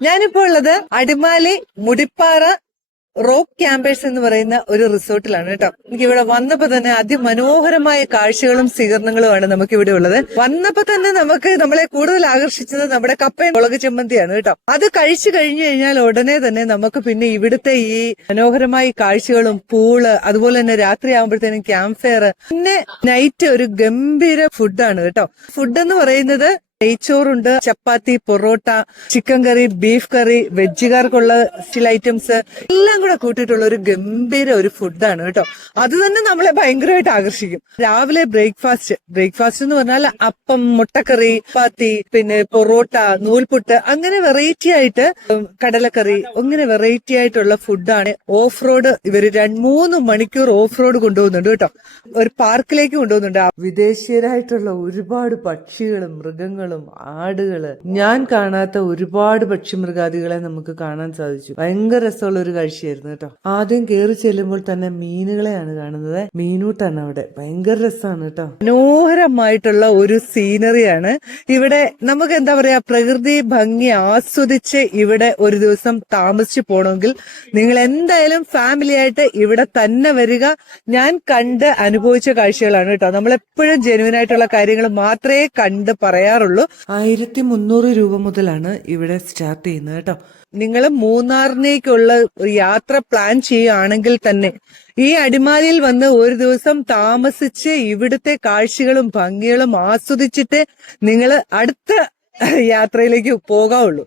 ഞാനിപ്പോ ഉള്ളത് Adimali Mudippara rock campers എന്ന് പറയുന്ന ഒരു റിസോർട്ടിലാണ് കേട്ടോ. എനിക്ക് ഇവിടെ വന്നപ്പോ തന്നെ അതിമനോഹരമായ കാഴ്ചകളും സ്വീകരണങ്ങളുമാണ് നമുക്ക് ഇവിടെ ഉള്ളത്. വന്നപ്പോ തന്നെ നമുക്ക് നമ്മളെ കൂടുതൽ ആകർഷിച്ചത് നമ്മുടെ കപ്പയും മുളക് ചമ്മന്തിയാണ് കേട്ടോ. അത് കഴിച്ചു കഴിഞ്ഞു കഴിഞ്ഞാൽ ഉടനെ തന്നെ നമുക്ക് പിന്നെ ഇവിടുത്തെ ഈ മനോഹരമായ കാഴ്ചകളും പൂൾ അതുപോലെ തന്നെ രാത്രി ആകുമ്പോഴത്തേനും ക്യാമ്പ് ഫെയർ പിന്നെ നൈറ്റ് ഒരു ഗംഭീര ഫുഡാണ് കേട്ടോ. ഫുഡ് എന്ന് പറയുന്നത് നെയ്ച്ചോറുണ്ട് chapati parotta chicken curry beef curry വെജുകാർക്കുള്ള ചില ഐറ്റംസ്. എല്ലാം കൂടെ കൂട്ടിയിട്ടുള്ള ഒരു ഗംഭീര ഒരു ഫുഡാണ് കേട്ടോ. അത് തന്നെ നമ്മളെ ഭയങ്കരമായിട്ട് ആകർഷിക്കും. രാവിലെ ബ്രേക്ക്ഫാസ്റ്റ്. ബ്രേക്ക്ഫാസ്റ്റ് എന്ന് പറഞ്ഞാൽ അപ്പം മുട്ടക്കറി ചപ്പാത്തി പിന്നെ പൊറോട്ട നൂൽപുട്ട് അങ്ങനെ വെറൈറ്റി ആയിട്ട് കടലക്കറി അങ്ങനെ വെറൈറ്റി ആയിട്ടുള്ള ഫുഡാണ് ഓഫ് റോഡ് ഇവർ രണ്ട് മൂന്ന് മണിക്കൂർ ഓഫ് റോഡ് കൊണ്ടുപോകുന്നുണ്ട് കേട്ടോ. ഒരു പാർക്കിലേക്ക് കൊണ്ടുപോകുന്നുണ്ട്. വിദേശീയരായിട്ടുള്ള ഒരുപാട് പക്ഷികളും മൃഗങ്ങളും ആടുകൾ. ഞാൻ കാണാത്ത ഒരുപാട് പക്ഷിമൃഗാദികളെ നമുക്ക് കാണാൻ സാധിച്ചു. ഭയങ്കര രസമുള്ള ഒരു കാഴ്ചയായിരുന്നു കേട്ടോ. ആദ്യം കയറി ചെല്ലുമ്പോൾ തന്നെ മീനുകളെയാണ് കാണുന്നത്. മീനൂട്ടാണ് അവിടെ. ഭയങ്കര രസമാണ് കേട്ടോ. മനോഹരമായിട്ടുള്ള ഒരു സീനറിയാണ്. ഇവിടെ നമുക്ക് എന്താ പറയാ പ്രകൃതി ഭംഗി ആസ്വദിച്ച് ഇവിടെ ഒരു ദിവസം താമസിച്ചു പോകണമെങ്കിൽ നിങ്ങൾ എന്തായാലും ഫാമിലി ആയിട്ട് ഇവിടെ തന്നെ വരിക. ഞാൻ കണ്ട് അനുഭവിച്ച കാഴ്ചകളാണ് കേട്ടോ. നമ്മൾ എപ്പോഴും ജെനുവൻ ആയിട്ടുള്ള കാര്യങ്ങൾ മാത്രമേ കണ്ട് പറയാറുള്ളൂ. ആയിരത്തി മുന്നൂറ് രൂപ മുതലാണ് ഇവിടെ സ്റ്റാർട്ട് ചെയ്യുന്നത് കേട്ടോ. നിങ്ങൾ മൂന്നാറിനേക്കുള്ള യാത്ര പ്ലാൻ ചെയ്യുകയാണെങ്കിൽ തന്നെ ഈ അടിമാലിയിൽ വന്ന് ഒരു ദിവസം താമസിച്ച് ഇവിടുത്തെ കാഴ്ചകളും ഭംഗികളും ആസ്വദിച്ചിട്ട് നിങ്ങൾ അടുത്ത യാത്രയിലേക്ക് പോകാവുള്ളൂ.